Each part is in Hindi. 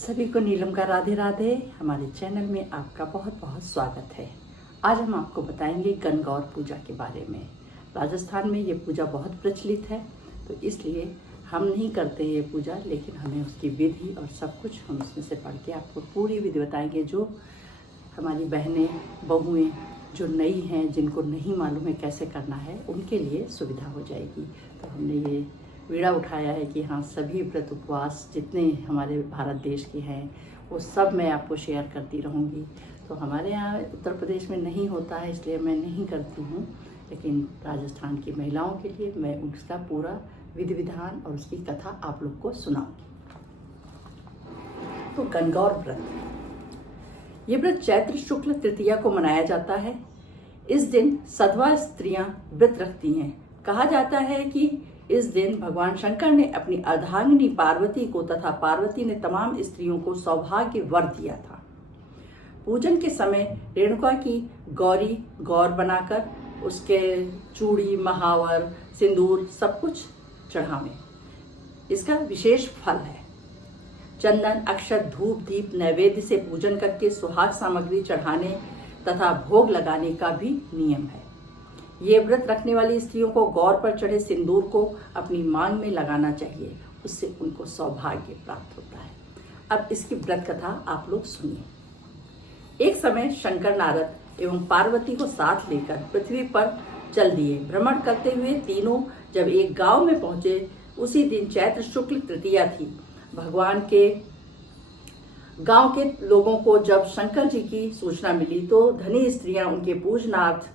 सभी को नीलम का राधे राधे। हमारे चैनल में आपका बहुत बहुत स्वागत है। आज हम आपको बताएंगे गणगौर पूजा के बारे में। राजस्थान में ये पूजा बहुत प्रचलित है, तो इसलिए हम नहीं करते ये पूजा, लेकिन हमें उसकी विधि और सब कुछ हम उसमें से पढ़ के आपको पूरी विधि बताएंगे। जो हमारी बहनें बहुएँ जो नई हैं, जिनको नहीं मालूम है कैसे करना है, उनके लिए सुविधा हो जाएगी। तो हमने ये बीड़ा उठाया है कि हाँ, सभी व्रत उपवास जितने हमारे भारत देश के हैं वो सब मैं आपको शेयर करती रहूँगी। तो हमारे यहाँ उत्तर प्रदेश में नहीं होता है, इसलिए मैं नहीं करती हूँ, लेकिन राजस्थान की महिलाओं के लिए मैं उसका पूरा विधि विधान और उसकी कथा आप लोग को सुनाऊंगी। तो गणगौर व्रत, ये व्रत चैत्र शुक्ल तृतीया को मनाया जाता है। इस दिन सधवा स्त्रियां व्रत रखती हैं। कहा जाता है कि इस दिन भगवान शंकर ने अपनी अर्धांगिनी पार्वती को तथा पार्वती ने तमाम स्त्रियों को सौभाग्य वर दिया था। पूजन के समय रेणुका की गौरी गौर बनाकर उसके चूड़ी, महावर, सिंदूर सब कुछ चढ़ावें। इसका विशेष फल है। चंदन, अक्षत, धूप, दीप नैवेद्य से पूजन करके सुहाग सामग्री चढ़ाने तथा भोग लगाने का भी नियम है। ये व्रत रखने वाली स्त्रियों को गौर पर चढ़े सिंदूर को अपनी मांग में लगाना चाहिए, उससे उनको सौभाग्य प्राप्त होता है। अब इसकी व्रत कथा आप लोग सुनिए। एक समय शंकर, नारद एवं पार्वती को साथ लेकर पृथ्वी पर चल दिए। भ्रमण करते हुए तीनों जब एक गांव में पहुंचे, उसी दिन चैत्र शुक्ल तृतीया थी। भगवान के गांव के लोगों को जब शंकर जी की सूचना मिली तो धनी स्त्रियां उनके पूजनार्थ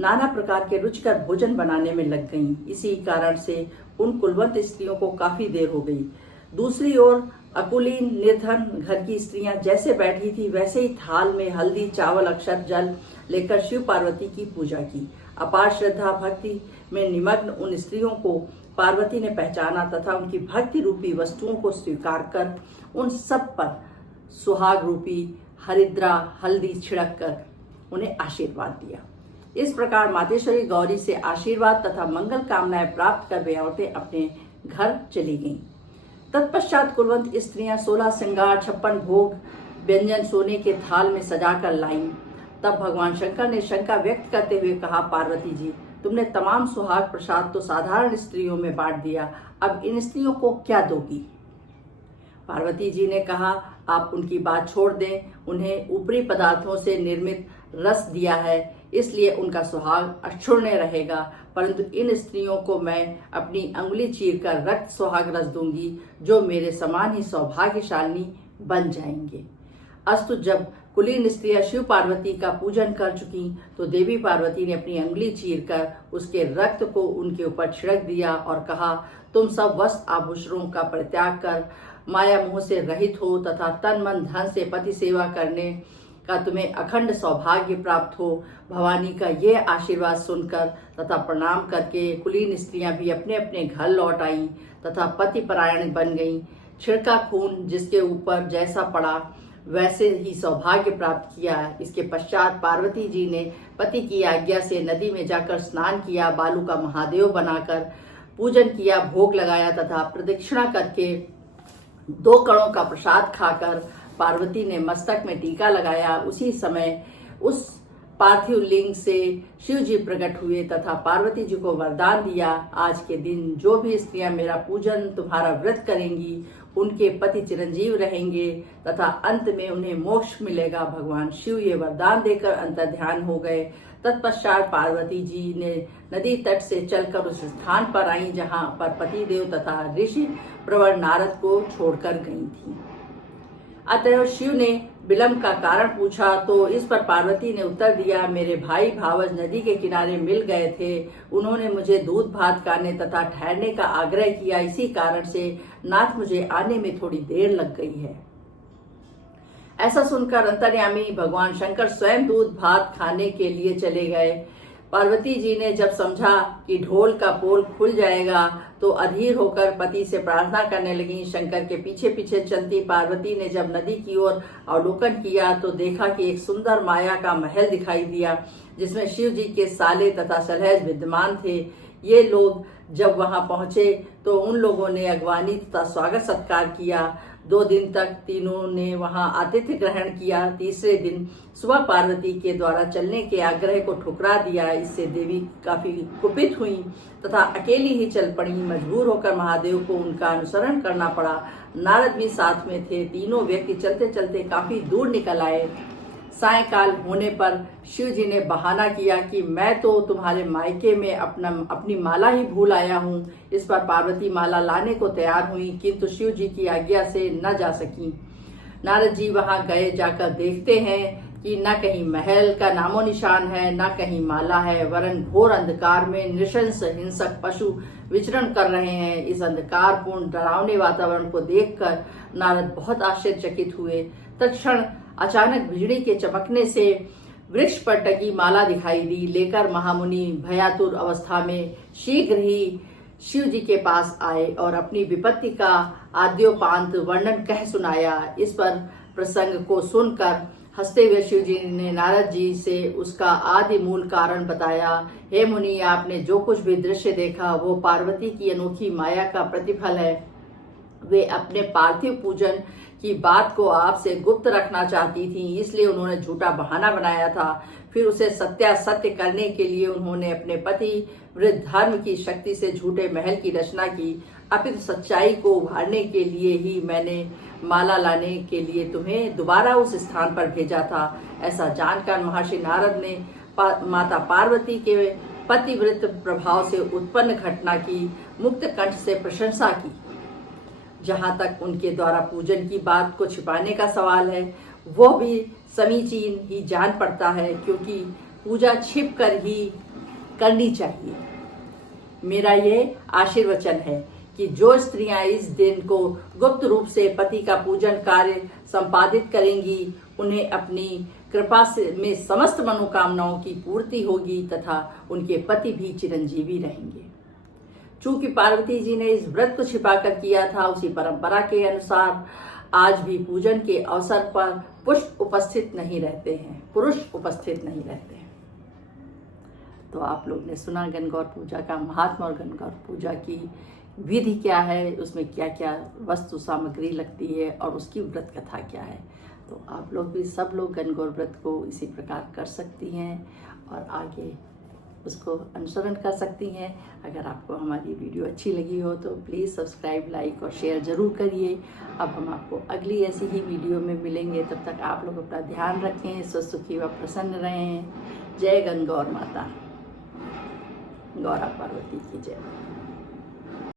नाना प्रकार के रुचिकर भोजन बनाने में लग गईं। इसी कारण से उन कुलवंत स्त्रियों को काफी देर हो गई। दूसरी ओर अकुलीन निर्धन घर की स्त्रियां जैसे बैठी थी, वैसे ही थाल में हल्दी, चावल, अक्षत, जल लेकर शिव पार्वती की पूजा की। अपार श्रद्धा भक्ति में निमग्न उन स्त्रियों को पार्वती ने पहचाना तथा उनकी भक्ति रूपी वस्तुओं को स्वीकार कर उन सब पर सुहाग रूपी हरिद्रा हल्दी छिड़क कर उन्हें आशीर्वाद दिया। इस प्रकार मातेश्वरी गौरी से आशीर्वाद तथा मंगल कामनाएं प्राप्त कर वे औरतें अपने घर चली गईं। तत्पश्चात कुलवंत स्त्रियां 16 श्रृंगार, 56 भोग व्यंजन सोने के थाल में सजाकर लाईं। तब भगवान शंकर ने शंका व्यक्त करते हुए कहा, पार्वती जी, तुमने तमाम सुहाग प्रसाद तो साधारण स्त्रियों में बांट दिया, अब इन स्त्रियों को क्या दोगी? पार्वती जी ने कहा, आप उनकी बात छोड़ दें। उन्हें ऊपरी पदार्थों से निर्मित रस दिया है, इसलिए उनका सुहाग अक्षुण्य रहेगा, परंतु इन स्त्रियों को मैं अपनी अंगुली चीरकर रक्त सुहाग रस दूंगी, जो मेरे समान ही सौभाग्यशालिनी बन जाएंगे। अस्तु, जब कुलीन स्त्रियां शिव पार्वती का पूजन कर चुकी तो देवी पार्वती ने अपनी अंगुली चीरकर उसके रक्त को उनके ऊपर छिड़क दिया और कहा, तुम सब वस्त्र आभूषणों का परित्याग कर माया मोह से रहित हो तथा तन मन धन से पति सेवा करने का तुम्हें अखंड सौभाग्य प्राप्त हो। भवानी का ये आशीर्वाद सुनकर तथा प्रणाम करके कुलीन स्त्रियां भी अपने अपने घर लौट आईं तथा पति परायण बन गईं। छिड़का खून जिसके ऊपर जैसा पड़ा वैसे ही सौभाग्य प्राप्त किया। इसके पश्चात पार्वती जी ने पति की आज्ञा से नदी में जाकर स्नान किया, बालू का महादेव बनाकर पूजन किया, भोग लगाया तथा प्रदक्षिणा करके 2 कणों का प्रसाद खाकर पार्वती ने मस्तक में टीका लगाया। उसी समय उस पार्थिव लिंग से शिव जी प्रकट हुए तथा पार्वती जी को वरदान दिया, आज के दिन जो भी स्त्रियां मेरा पूजन तुम्हारा व्रत करेंगी उनके पति चिरंजीव रहेंगे तथा अंत में उन्हें मोक्ष मिलेगा। भगवान शिव ये वरदान देकर अंतर्ध्यान हो गए। तत्पश्चात पार्वती जी ने नदी तट से चलकर उस स्थान पर आई जहां पर पतिदेव तथा ऋषि प्रवर नारद को छोड़कर गई थी। अतः शिव ने विलंब का कारण पूछा तो इस पर पार्वती ने उत्तर दिया, मेरे भाई भावज नदी के किनारे मिल गए थे। उन्होंने मुझे दूध भात खाने तथा ठहरने का आग्रह किया, इसी कारण से नाथ मुझे आने में थोड़ी देर लग गई है। ऐसा सुनकर अंतर्यामी भगवान शंकर स्वयं दूध भात खाने के लिए चले गए। पार्वती जी ने जब समझा कि ढोल का पोल खुल जाएगा तो अधीर होकर पति से प्रार्थना करने लगी। शंकर के पीछे पीछे चलती पार्वती ने जब नदी की ओर अवलोकन किया तो देखा कि एक सुंदर माया का महल दिखाई दिया, जिसमें शिव जी के साले तथा सलहेज विद्यमान थे। ये लोग जब वहां पहुंचे तो उन लोगों ने अगवानी तथा स्वागत सत्कार किया। 2 दिन तक तीनों ने वहां आतिथ्य ग्रहण किया। तीसरे दिन सुबह पार्वती के द्वारा चलने के आग्रह को ठुकरा दिया। इससे देवी काफी कुपित हुई तथा अकेली ही चल पड़ी। मजबूर होकर महादेव को उनका अनुसरण करना पड़ा। नारद भी साथ में थे। तीनों व्यक्ति चलते चलते काफी दूर निकल आए। सायंकाल होने पर शिव जी ने बहाना किया कि मैं तो तुम्हारे मायके में अपनी माला ही भूल आया हूँ। इस पर पार्वती माला लाने को तैयार हुई, किंतु शिव जी की आज्ञा से न जा सकी। नारद जी वहां गए। जाकर देखते हैं कि न कहीं महल का नामो निशान है, न कहीं माला है, वरन घोर अंधकार में नृशंस हिंसक पशु विचरण कर रहे हैं। इस अंधकारपूर्ण डरावने वातावरण को देखकर नारद बहुत आश्चर्यचकित हुए। तत्क्षण अचानक बिजली के चमकने से वृक्ष पर टंगी माला दिखाई दी। लेकर महामुनि भयातुर अवस्था में शीघ्र ही शिव जी के पास आए और अपनी विपत्ति का आद्योपांत वर्णन कह सुनाया। इस पर प्रसंग को सुनकर हंसते हुए शिव जी ने नारद जी से उसका आदि मूल कारण बताया। हे मुनि, आपने जो कुछ भी दृश्य देखा वो पार्वती की अनोखी माया का प्रतिफल है। वे अपने पार्थिव पूजन की बात को आपसे गुप्त रखना चाहती थी, इसलिए उन्होंने झूठा बहाना बनाया था। फिर उसे सत्यासत्य करने के लिए उन्होंने अपने पति वृद्ध धर्म की शक्ति से झूठे महल की रचना की। अपितु सच्चाई को उभारने के लिए ही मैंने माला लाने के लिए तुम्हें दोबारा उस स्थान पर भेजा था। ऐसा जानकर महर्षि नारद ने माता पार्वती के पतिव्रत प्रभाव से उत्पन्न घटना की मुक्त कंठ से प्रशंसा की। जहां तक उनके द्वारा पूजन की बात को छिपाने का सवाल है, वह भी समीचीन ही जान पड़ता है, क्योंकि पूजा छिप कर ही करनी चाहिए। मेरा ये आशीर्वचन है कि जो स्त्रियां इस दिन को गुप्त रूप से पति का पूजन कार्य संपादित करेंगी, उन्हें अपनी कृपा से में समस्त मनोकामनाओं की पूर्ति होगी तथा उनके पति भी चिरंजीवी रहेंगे। चूंकि पार्वती जी ने इस व्रत को छिपाकर किया था, उसी परंपरा के अनुसार आज भी पूजन के अवसर पर पुरुष उपस्थित नहीं रहते हैं। तो आप लोग ने सुना गणगौर पूजा का महात्मा और गणगौर पूजा की विधि क्या है, उसमें क्या क्या वस्तु सामग्री लगती है और उसकी व्रत कथा क्या है। तो आप लोग भी सब लोग गणगौर व्रत को इसी प्रकार कर सकती हैं और आगे उसको अनुसरण कर सकती हैं। अगर आपको हमारी वीडियो अच्छी लगी हो तो प्लीज़ सब्सक्राइब, लाइक और शेयर ज़रूर करिए। अब हम आपको अगली ऐसी ही वीडियो में मिलेंगे। तब तक आप लोग अपना ध्यान रखें, स्वस्थ सुखी व प्रसन्न रहें। जय गणगौर माता, गौरा पार्वती की जय।